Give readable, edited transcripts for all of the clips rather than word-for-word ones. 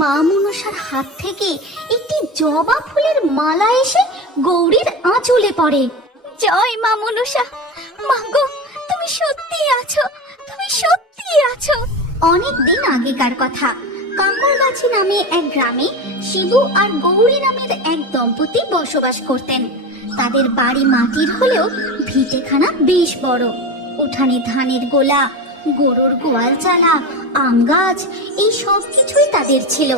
মা মনসার হাত থেকে একটি জবা ফুলের মালা এসে গৌরীর আঁচলে পড়ে। জয় মা মনসা। মা গো, তুমি সত্যি আছো, তুমি সত্যি আছো। অনেক দিন আগেকার কথা, কাকরগাছি নামে এক গ্রামে শিবু আর গৌরী নামের এক দম্পতি বসবাস করতেন। তাদের বাড়ি মাটির হলেও ভিটেখানা বেশ বড়। উঠানে ধানের গোলা, গরুর গোয়াল চালা, আম গাছ, এই সব কিছুই তাদের ছিল।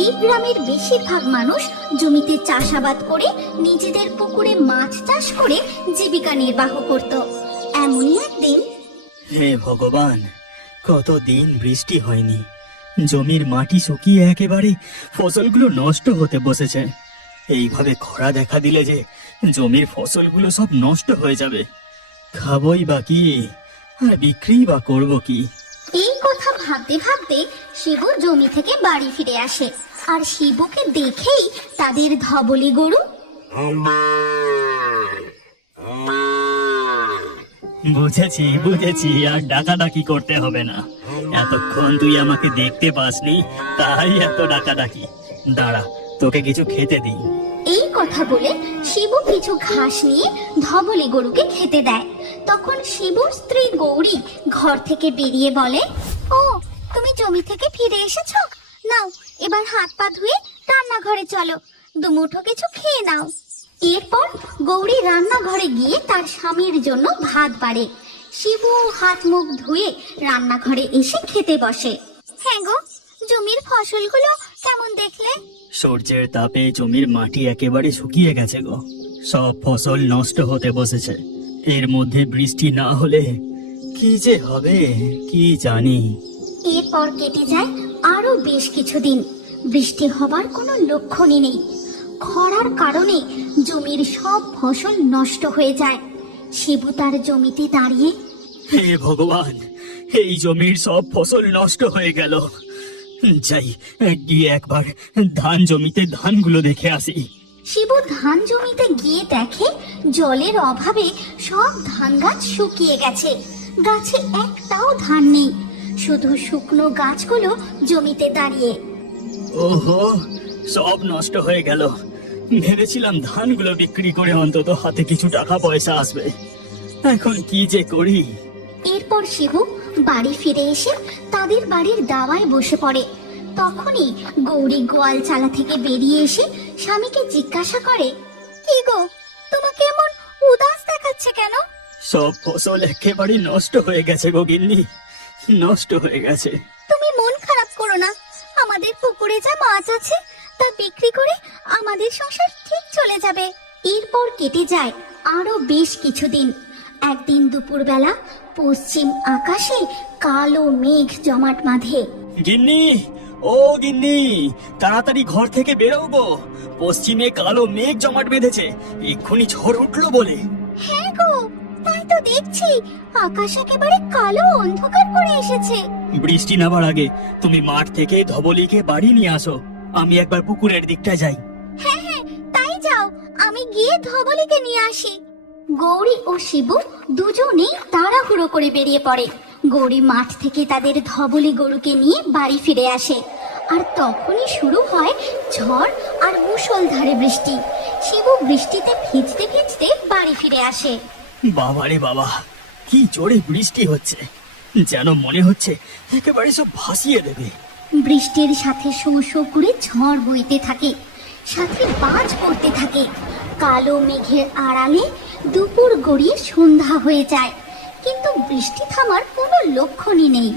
এই গ্রামের বেশিরভাগ মানুষ জমিতে চাষাবাদ করে নিজেদের পুকুরে মাছ চাষ করে জীবিকা নির্বাহ করত। এমনই একদিন, হে ভগবান, কতদিন বৃষ্টি হয়নি, জমির মাটি শুকিয়ে একেবারে ফসলগুলো নষ্ট হতে বসেছে। এইভাবে খরা দেখা দিলে যে জমির ফসলগুলো সব নষ্ট হয়ে যাবে। খাবই বা কি আর বিক্রি বা করবো কি? এই কথা ভাবতে ভাবতে শিবু জমি থেকে বাড়ি ফিরে আসে। আর শিবুকে দেখেই তাদের ধবলি গরু বুঝেছি বুঝেছি, আর ডাকাডাকি করতে হবে না। এতক্ষণ তুই আমাকে দেখতে পাসনি, তাই এত ডাকাডাকি। দাঁড়া, তোকে কিছু খেতে দিই। এই কথা বলে শিবু কিছু ঘাস নিয়ে ধবলি গরুকে খেতে দেয়। তখন শিবুর স্ত্রী গৌরী ঘর থেকে বেরিয়ে বলে, ও তুমি জমি থেকে ফিরে এসেছো? নাও, এবার হাত পা ধুয়ে রান্নাঘরে চলো, দুমুঠো কিছু খেয়ে নাও। এরপর গৌরী রান্নাঘরে গিয়ে তার স্বামীর জন্য ভাত বাড়ে। শিবু হাত মুখ ধুয়ে রান্নাঘরে এসে খেতে বসে। হ্যাঁ গো, জমির ফসলগুলো কেমন দেখলে? সূর্যের তাপে জমির মাটি একেবারে শুকিয়ে গেছে গো, সব ফসল নষ্ট হতে বসেছে। এর মধ্যে বৃষ্টি না হলে কি যে হবে কি জানি। এরপর কেটে যায় আরো বেশ কিছুদিন। বৃষ্টি হবার কোনো লক্ষণই নেই। খরার কারণে জমির সব ফসল নষ্ট হয়ে যায়। শিবু তার জমিতে দাঁড়িয়ে, হে ভগবান, এই জমির সব ফসল নষ্ট হয়ে গেল। যাই, গিয়ে একবার ধান জমিতে ধানগুলো দেখে আসি। শিবু ধান জমিতে গিয়ে দেখে জলের অভাবে সব ধান গাছ শুকিয়ে গেছে। গাছে একটাও ধান নেই, শুধু শুকনো গাছগুলো জমিতে দাঁড়িয়ে। ওহো, সব নষ্ট হয়ে গেল। ভেবেছিলাম ধানগুলো বিক্রি করে অন্তত হাতে কিছু টাকা পয়সা আসবে। এখন কি যে করি। এরপর শিবু বাড়ি ফিরে এসে তাদের বাড়ির দাওয়ায় বসে পড়ে। তখনই গৌরী গোয়াল চালা থেকে বেরিয়ে এসে স্বামীকে জিজ্ঞাসা করে, কি গো, তোমাকে এমন উদাস দেখাচ্ছে কেন? সব ফসল একেবারে নষ্ট হয়ে গেছে গো গিন্নি, নষ্ট হয়ে গেছে। তুমি মন খারাপ করো না, আমাদের পুকুরে যা মাছ আছে তা বিক্রি করে আমাদের সংসার ঠিক চলে যাবে। এরপর কেটে যায় আরো বেশ কিছুদিন। একদিন দুপুরবেলা পশ্চিম আকাশে কালো মেঘ জমাট বাঁধে। গিন্নি, ও গিন্নি, তাড়াতাড়ি ঘর থেকে বেরো গো, পশ্চিমে কালো মেঘ জমাট বেঁধেছে, এক্ষুনি ঝড় উঠলো বলে। হ্যাঁ গো, তাই তো দেখছি, আকাশ একেবারে কালো অন্ধকার করে এসেছে। বৃষ্টি নামার আগে তুমি মাঠ থেকে ধবলিকে বাড়ি নিয়ে আসো, আমি একবার পুকুরের দিকটা যাই। হ্যাঁ হ্যাঁ, তাই যাও, আমি গিয়ে ধবলিকে নিয়ে আসি। গৌরী ও শিবু দুজনেই তাড়াহুড়ো করে বেরিয়ে পড়ে। গৌরী মাঠ থেকে তাদের ধবলি গরুকে নিয়ে বাড়ি ফিরে আসে। আর তখনই শুরু হয় ঝড় আর মুষলধারে বৃষ্টি। শিবু বৃষ্টিতে ভিজতে ভিজতে বাড়ি ফিরে আসে। বাবারে বাবা, কি জোরে বৃষ্টি হচ্ছে, যেন মনে হচ্ছে একেবারে সব ভাসিয়ে দেবে। বৃষ্টির সাথে শো শো করে ঝড় বইতে থাকে, সাথে বাজ পড়তে থাকে। কালো মেঘের আড়ালে দুপুর গড়িয়ে সন্ধ্যা হয়ে যায়, কিন্তু বৃষ্টি থামার কোনো লক্ষণই নেই।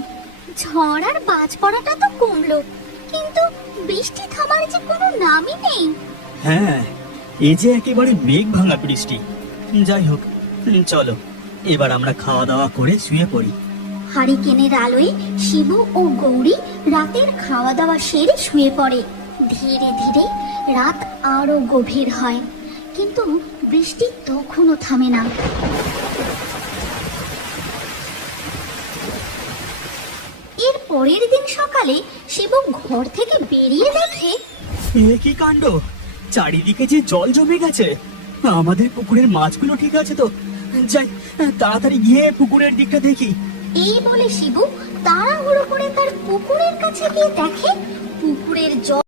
ঝড় আর বাজ পড়াটা তো কমলো, কিন্তু বৃষ্টি থামার যে কোনো নামই নেই। হ্যাঁ, এই যে একেবারে মেঘ ভাঙা বৃষ্টি। যাই হোক, চলো এবার আমরা খাওয়া দাওয়া করে শুয়ে পড়ি। হারিকেনের আলোয় শিবু ও গৌরী রাতের খাওয়া দাওয়া সেরে শুয়ে পড়ে। ধীরে ধীরে রাত আরো গভীর হয়, কিন্তু বৃষ্টি তখনও থামে না। এর পরের দিন সকালে শিবু ঘর থেকে বেরিয়ে দেখে, এ কি কাণ্ড, চারিদিকে যে জল জমে গেছে। আমাদের পুকুরের মাছগুলো ঠিক আছে তো? যাই, তাড়াতাড়ি গিয়ে পুকুরের দিকটা দেখি। এই বলে শিবু তাড়াহুড়ো করে তার পুকুরের কাছে গিয়ে দেখে